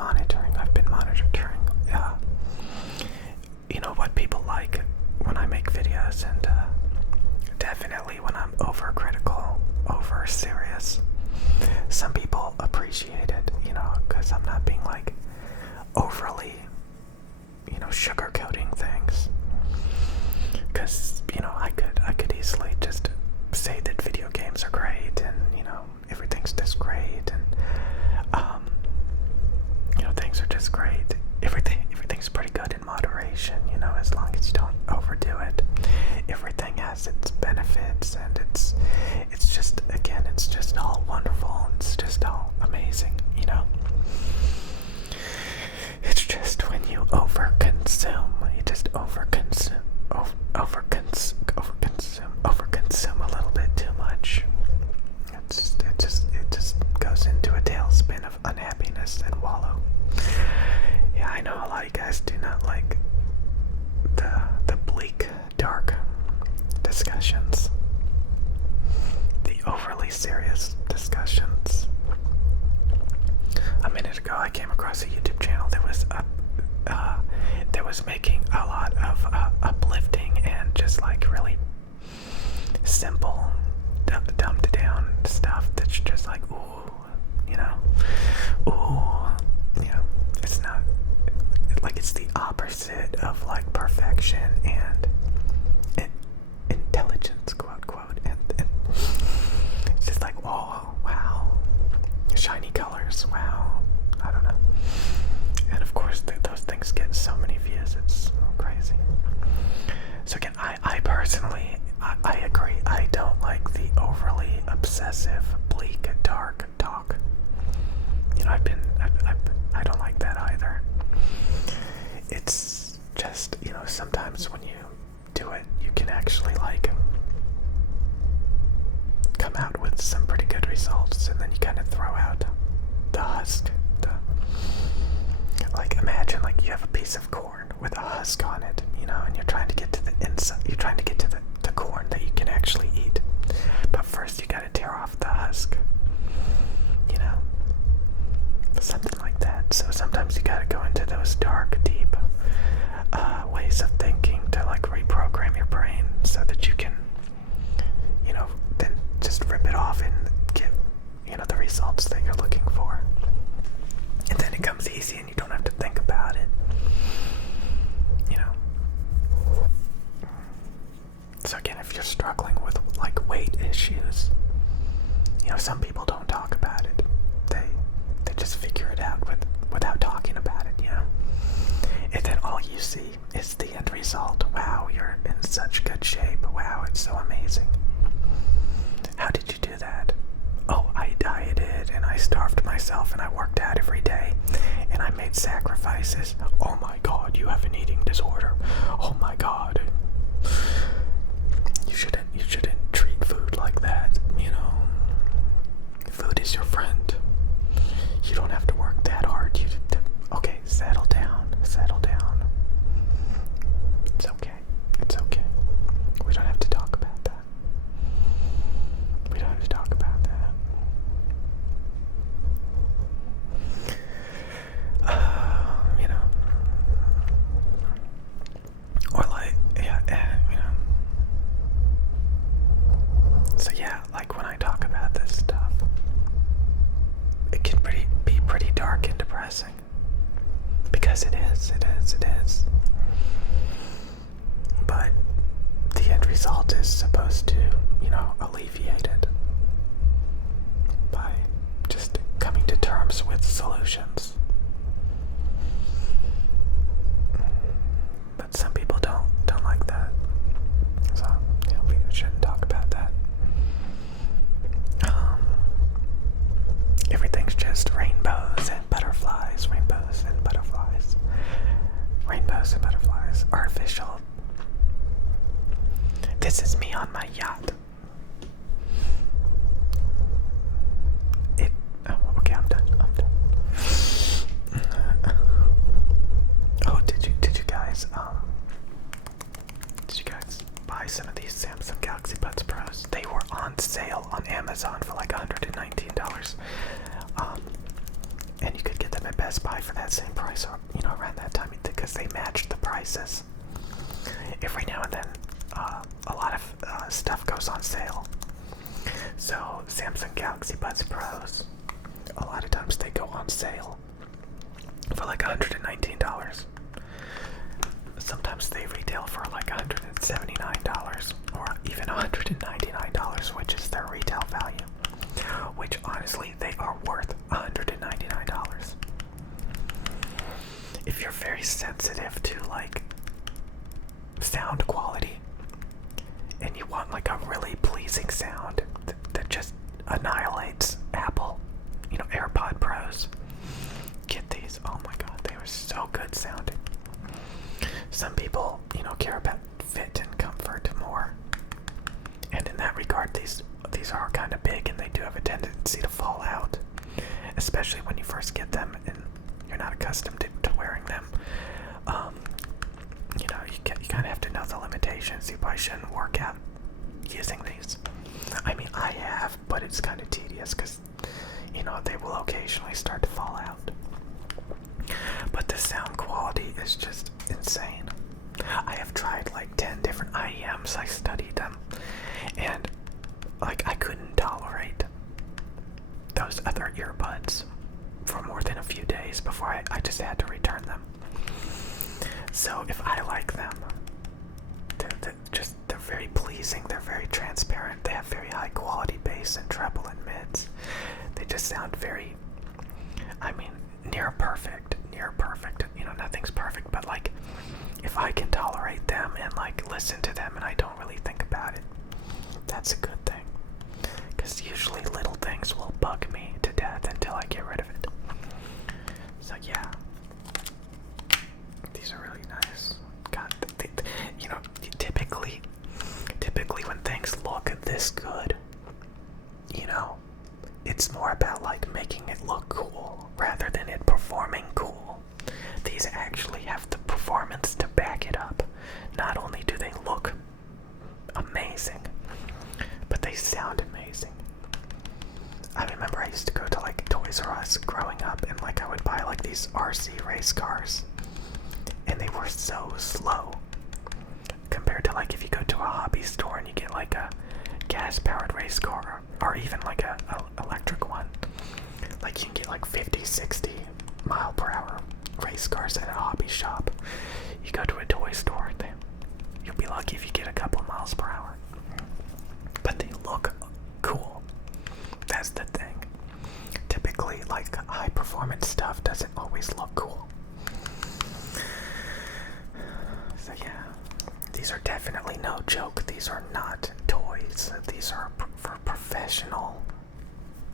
I've been monitoring, what people like when I make videos, and definitely when I'm overcritical, over serious. Some people appreciate it, because I'm not being like overly, sugarcoating things. Because, I could easily just say that video games are great, and, everything's just great, and, things are just great. Everything's pretty good in moderation, as long as you don't overdo it. Everything has its benefits, and it's just all wonderful. It's just all amazing, It's just when you overconsume a little bit too much. It just goes into a tailspin of unhappiness and wallow. Yeah, I know a lot of you guys do not like the bleak, dark discussions, the overly serious discussions. A minute ago, I came across a YouTube channel that was making a lot of uplifting and just like really simple, dumbed down stuff that's just like, it's not like, it's the opposite of like perfection and intelligence, quote, and it's just like, oh wow, shiny colors, wow, I don't know. And of course those things get so many views, it's crazy. So again, I personally, I agree, I don't like the overly obsessive, bleak, dark talk. I don't like that either. It's just, sometimes when you do it, you can actually like come out with some pretty good results, and then you kind of throw out the husk. Like, imagine like you have a piece of corn with a husk on it, and you're trying to get to the inside. You're trying to get to the corn that you can actually eat. But first you gotta tear off the husk. Something like that. So sometimes you gotta go into those dark, deep ways of thinking to like reprogram your brain so that you can, then just rip it off and get, the results that you're looking for. And then it comes easy and you don't have to think about it. So again, if you're struggling with like weight issues, some people don't talk about it. They just figure it out without talking about it, And then all you see is the end result. Wow, you're in such good shape. Wow, it's so amazing. How did you do that? Oh, I dieted and I starved myself and I worked out every day and I made sacrifices. Oh my God, you have an eating disorder. Oh my God. You shouldn't treat food like that, Food is your friend. You don't have to work that hard. Okay, settle down. It's okay. We don't have to talk about that. Or like, So yeah, like when I talk about this stuff, it can be pretty dark and depressing. Because it is. But the end result is supposed to, alleviate it by just coming to terms with solutions. But some people don't like that. So, we shouldn't talk about that. Everything's just rainbows and butterflies, artificial. This is me on my yacht. Okay, I'm done. Best Buy for that same price, or around that time, because they matched the prices. Every now and then, a lot of stuff goes on sale. So Samsung Galaxy Buds Pros, a lot of times they go on sale for like $119. Sometimes they retail for like $179 or even $199, which is their retail value. Which honestly, they are worth $199. If you're very sensitive to like sound quality and you want like a really pleasing sound that just annihilates Apple, AirPod Pros, get these. Oh my god, they are so good sounding. Some people, care about fit and comfort more, and in that regard, these are kind of big, and they do have a tendency to fall out, especially when you first get them and you're not accustomed to wearing them. You kind of have to know the limitations. You probably shouldn't work out using these. I mean, I have, but it's kind of tedious because, they will occasionally start to fall out. But the sound quality is just insane. I have tried like 10 different IEMs. I studied them, and like I couldn't tolerate those other earbuds for more than a few days before I just had to return them. So if I like them, they're very pleasing, they're very transparent, they have very high quality bass and treble and mids. They just sound very, near perfect. Nothing's perfect, but like if I can tolerate them and like listen to them and I don't really think about it, that's a good thing. Because usually little things will bug me to death until I get rid of it. So yeah, these are really nice. God, typically when things look this good, it's more about like making it look cool rather than it performing cool. These actually have the performance to back it up. Not only do they look amazing, but they sound amazing. I remember I used to go to like Toys R Us growing up, and like I would buy like these RC race cars, and they were so slow compared to like if you go to a hobby store and you get like a gas-powered race car, or even like a electric one. Like you can get like 50, 60 mile per hour race cars at a hobby shop. You go to a toy store, you'll be lucky if you get a couple of miles per hour. But they look cool. That's the thing. Typically, like high performance stuff doesn't always look cool. So yeah, these are definitely no joke. These are not toys. These are for professional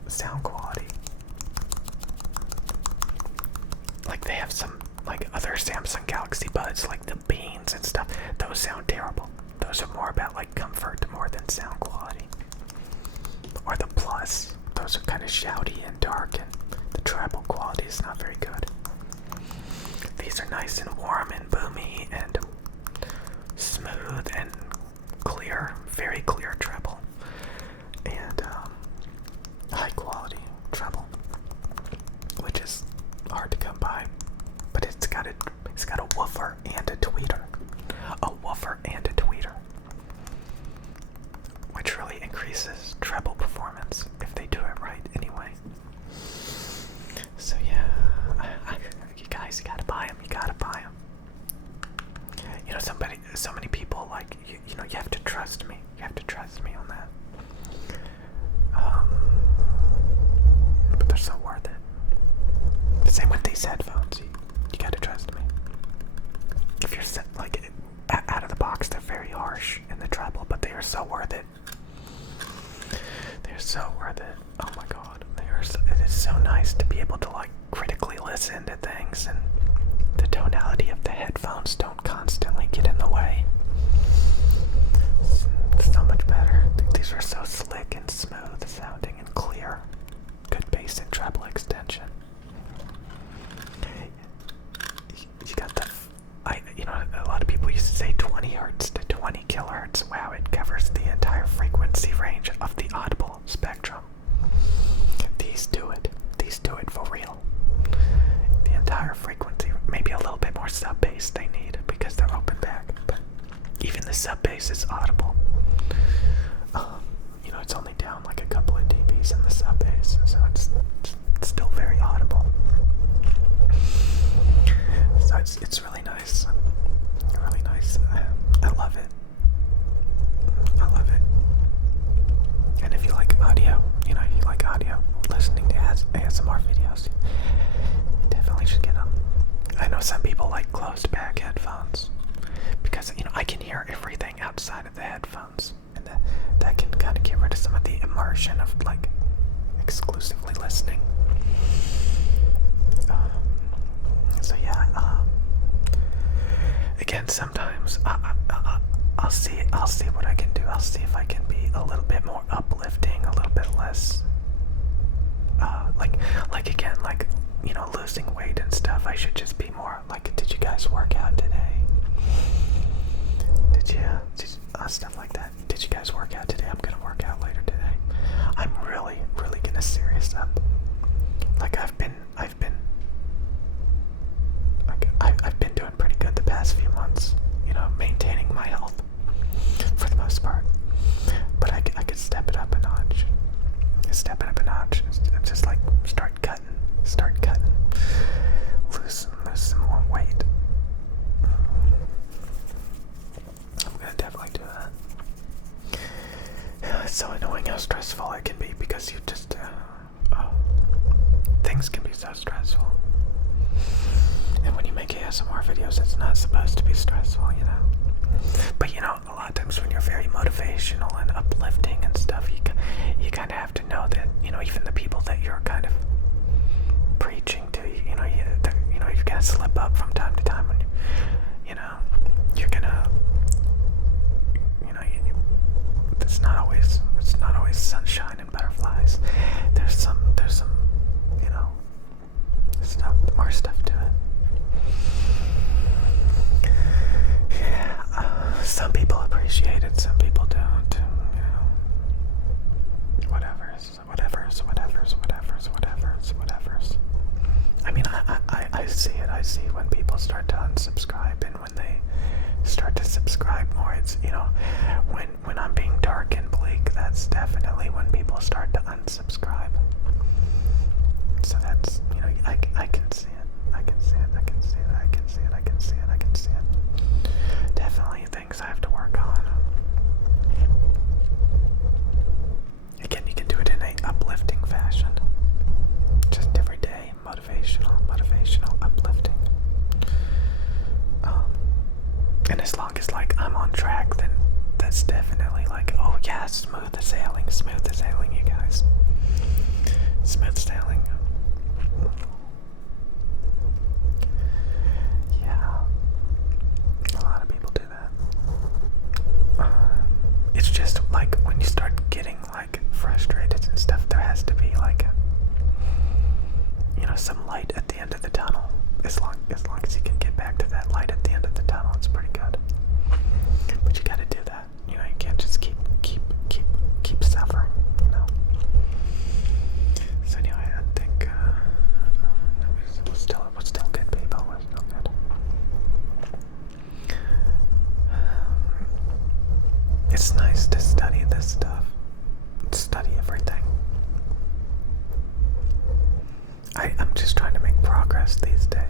sound quality. Like they have some like other Samsung Galaxy Buds, like the Beans and stuff. Those sound terrible. Those are more about like comfort more than sound quality. Or the Plus. Those are kind of shouty and dark, and the treble quality is not very good. These are nice and warm and boomy and smooth and clear, very clear treble, and high quality treble, which is hard to come by. But it's got a woofer and a tweeter, which really increases treble performance if they do it right. Anyway, so yeah, you guys, you gotta buy them. So many people like you have to trust me. You have to trust me on that. But they're so worth it. The same with these headphones. You gotta trust me. If you're like out of the box, they're very harsh in the treble, but they are so worth it. They're so worth it. Oh my god, it is so nice to be able to like critically listen to things, and the tonality of the headphones don't constantly get in the way. It's so much better. These are so slick and smooth sounding and clear. Good bass and treble extension. You got a lot of people used to say 20 hertz to 20 kilohertz. Wow, it covers the entire frequency range of the audible spectrum. These do it for real. higher frequency, maybe a little bit more sub bass they need because they're open back. But even the sub bass is audible. It's only down like a couple of dBs in the sub bass, so it's still very audible. So it's really nice. Really nice. I love it. I love it. And if you like audio, you like audio, listening to ASMR videos, you definitely should get them. I know some people like closed back headphones because, I can hear everything outside of the headphones. And that can kind of get rid of some of the immersion of like exclusively listening. So yeah, again, sometimes I'll see what I can do. I'll see if I can be a little bit more uplifting, a little bit less, losing weight and stuff. I should just be more like, did you guys work out today? Did you stuff like that. Did you guys work out today? I'm gonna work out later today. I'm really, really gonna serious up. Like I've been doing pretty good the past few months, maintaining my health for the most part. But I could step it up a notch. Just like start cutting. Lose some more weight. I'm gonna definitely do that. It's so annoying how stressful it can be because you just things can be so stressful. And when you make ASMR videos, it's not supposed to be stressful, But a lot of times when you're very motivational and uplifting and stuff, you kind of have to know that even the people that you're kind of preaching to, you're gonna slip up from time to time when you're gonna it's not always sunshine and butterflies. There's some more stuff to it. Yeah, some people appreciate it, some people don't. Whatever's. I mean, I see it. I see when people start to unsubscribe and when they start to subscribe more. It's, when I'm being dark and bleak, that's definitely when people start to unsubscribe. So that's, I can see it. I can see it. Definitely things I have to work on. Again, you can do it in an uplifting fashion. Just every day, motivational, uplifting. And as long as I'm on track, then that's definitely oh yeah, smooth sailing, you guys. Smooth sailing. Yeah, a lot of people do that. It's just when you start getting frustrated and stuff, there has to be some light at the end of the tunnel. As long as you can get back to that light at the end of the tunnel, it's pretty good. But you gotta do that. You can't just keep suffering, So anyway, I think we're still good, people. We're still good. It's nice to study this stuff. Study everything. I'm just trying to make progress these days.